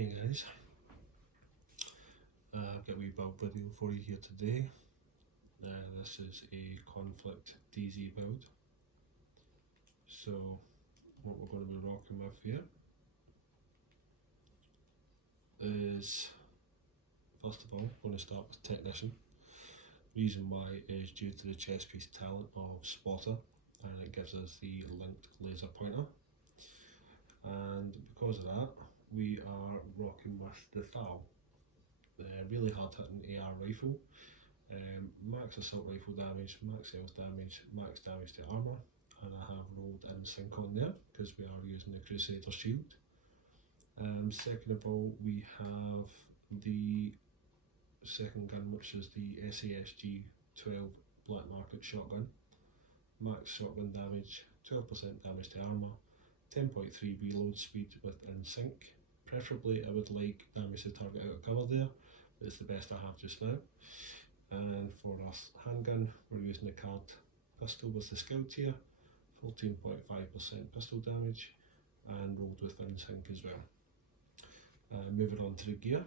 Hey guys, I've got a wee build video for you here today. This is a conflict DZ build. So what we're going to be rocking with here is, first of all, going to start with Technician. Reason why is due to the chess piece talent of Spotter, and it gives us the linked laser pointer. And because of that, we are rocking with the FAL. Really hard hitting AR rifle, max assault rifle damage, max health damage, max damage to armour, and I have rolled in sync on there because we are using the Crusader shield. Second of all, we have the second gun, which is the SASG 12 Black Market shotgun. Max shotgun damage, 12% damage to armour, 10.3 reload speed with in sync. Preferably I would like damage to target out of cover there, but it's the best I have just now. And for our handgun, we're using the card pistol with the scout here, 14.5% pistol damage, and rolled with in sync as well. Moving on to the gear,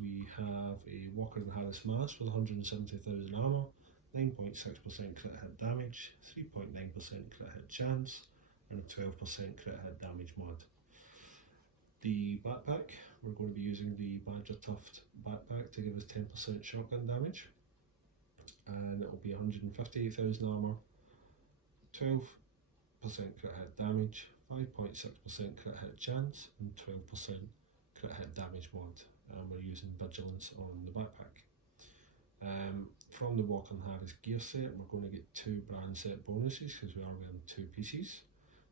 we have a Walker and Harris mask with 170,000 armour, 9.6% crit hit damage, 3.9% crit hit chance, and a 12% crit hit damage mod. The backpack, we're going to be using the Badger Tuft backpack to give us 10% shotgun damage, and it will be 158,000 armour, 12% crit hit damage, 5.6% crit hit chance, and 12% crit hit damage mod. And we're using Vigilance on the backpack. From the Walker and Harris gear set, we're going to get 2 brand set bonuses because we are wearing 2 pieces.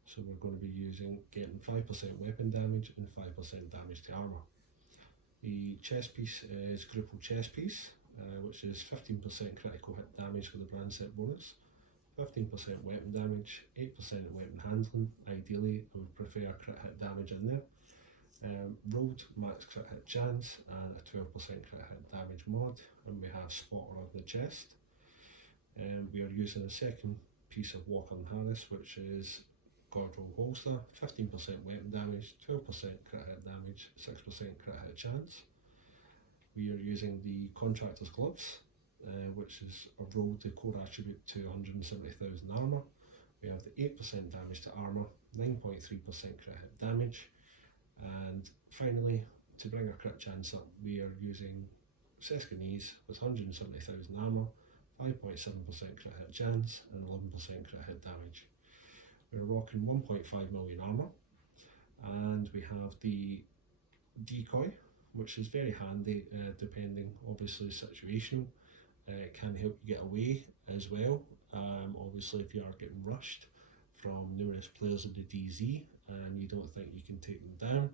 So we're going to be getting 5% weapon damage and 5% damage to armour. The chest piece is Gruppel chest piece, which is 15% critical hit damage for the brand set bonus, 15% weapon damage, 8% weapon handling. Ideally, I would prefer crit hit damage in there. Rolled max crit hit chance and a 12% crit hit damage mod, and we have Spotter on the chest. We are using a second piece of Walker and Harris, which is Gordroll holster, 15% weapon damage, 12% crit hit damage, 6% crit hit chance. We are using the Contractor's gloves, which is a roll to core attribute to 170,000 armour. We have the 8% damage to armour, 9.3% crit hit damage, and finally, to bring our crit chance up, we are using Seskinese with 170,000 armour, 5.7% crit hit chance, and 11% crit hit damage. We're rocking 1.5 million armour, and we have the decoy, which is very handy depending, obviously situational. It can help you get away as well. Obviously if you are getting rushed from numerous players of the DZ and you don't think you can take them down,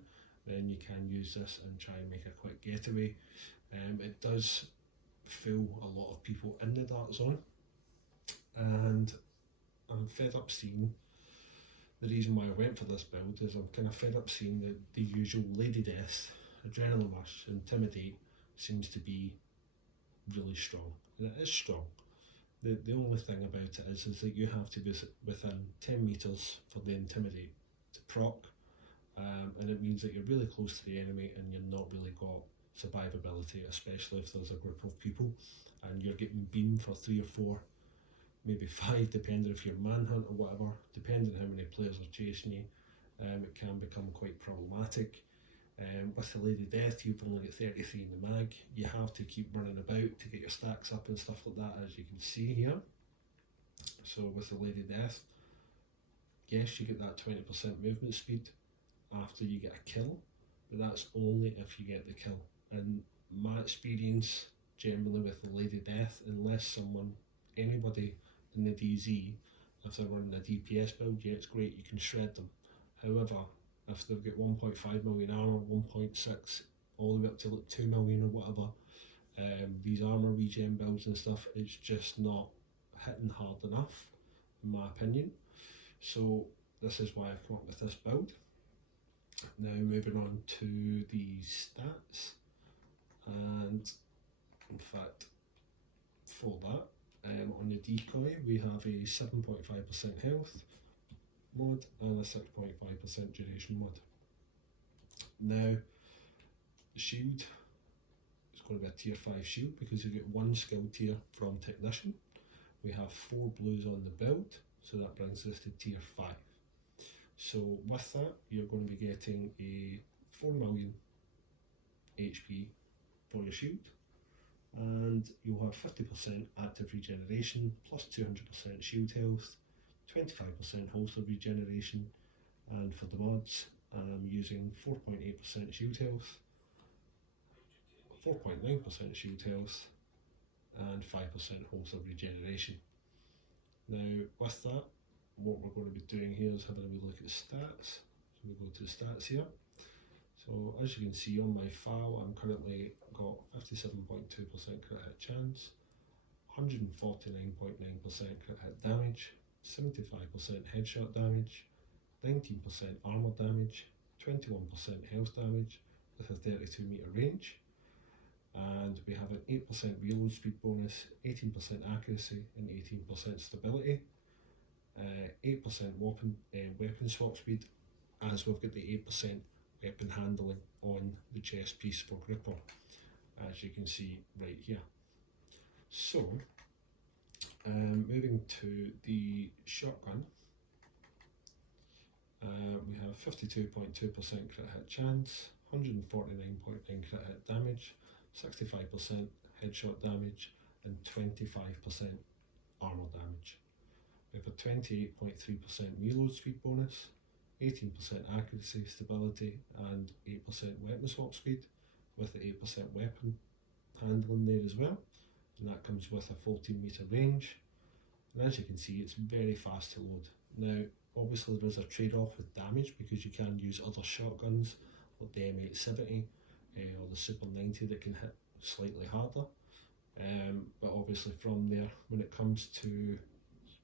then you can use this and try and make a quick getaway. It does fool a lot of people in the dark zone, and I'm fed up seeing, the reason why I went for this build is I'm kind of fed up seeing the usual Lady Death, Adrenaline Rush, Intimidate seems to be really strong, and it is strong. The only thing about it is that you have to be within 10 metres for the Intimidate to proc, and it means that you're really close to the enemy and you're not really got survivability, especially if there's a group of people and you're getting beamed for 3 or 4, maybe 5, depending if you're manhunt or whatever, depending on how many players are chasing you. It can become quite problematic. With the Lady Death, you've only got 33 in the mag. You have to keep running about to get your stacks up and stuff like that, as you can see here. So with the Lady Death, yes, you get that 20% movement speed after you get a kill, but that's only if you get the kill. And my experience generally with the Lady Death, unless anybody in the DZ, if they're running a DPS build, yeah, it's great, you can shred them. However, if they've got 1.5 million armour, 1.6, all the way up to like 2 million or whatever, these armour regen builds and stuff, it's just not hitting hard enough, in my opinion. So this is why I've come up with this build. Now moving on to the stats, and in fact for that, on the decoy we have a 7.5% health mod and a 6.5% duration mod. Now The shield is going to be a tier 5 shield because you get one skill tier from technician. We have 4 blues on the build, so that brings us to tier 5. So with that, you're going to be getting a 4 million HP for your shield, and you'll have 50% active regeneration, plus 200% shield health, 25% holster regeneration, and for the mods, I'm using 4.8% shield health, 4.9% shield health, and 5% holster regeneration. Now, with that, what we're going to be doing here is having a wee look at the stats. So we go to the stats here. So as you can see on my file, I'm currently got 57.2% crit hit chance, 149.9% crit hit damage, 75% headshot damage, 19% armor damage, 21% health damage with a 32 meter range, and we have an 8% reload speed bonus, 18% accuracy, and 18% stability. 8% weapon swap speed, as we've got the 8% weapon handling on the chest piece for gripper, as you can see right here. So, moving to the shotgun, we have 52.2% crit hit chance, 149.9 crit hit damage, 65% headshot damage, and 25% armor damage. We have a 28.3% reload speed bonus, 18% accuracy, stability, and 8% weapon swap speed, with the 8% weapon handling there as well, and that comes with a 14 meter range. And as you can see, it's very fast to load. Now, obviously there is a trade-off with damage because you can use other shotguns like the M870 or the Super 90 that can hit slightly harder. But obviously from there, when it comes to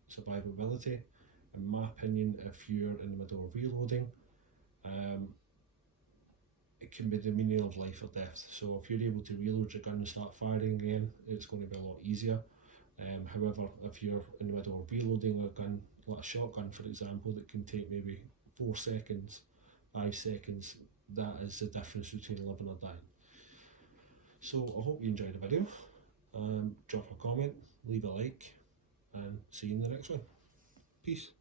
survivability, in my opinion, if you're in the middle of reloading, it can be the meaning of life or death. So if you're able to reload your gun and start firing again, it's going to be a lot easier. However, if you're in the middle of reloading a gun, like a shotgun for example, that can take maybe 4 seconds, 5 seconds, that is the difference between living or dying. So I hope you enjoyed the video. Drop a comment, leave a like, and see you in the next one. Peace.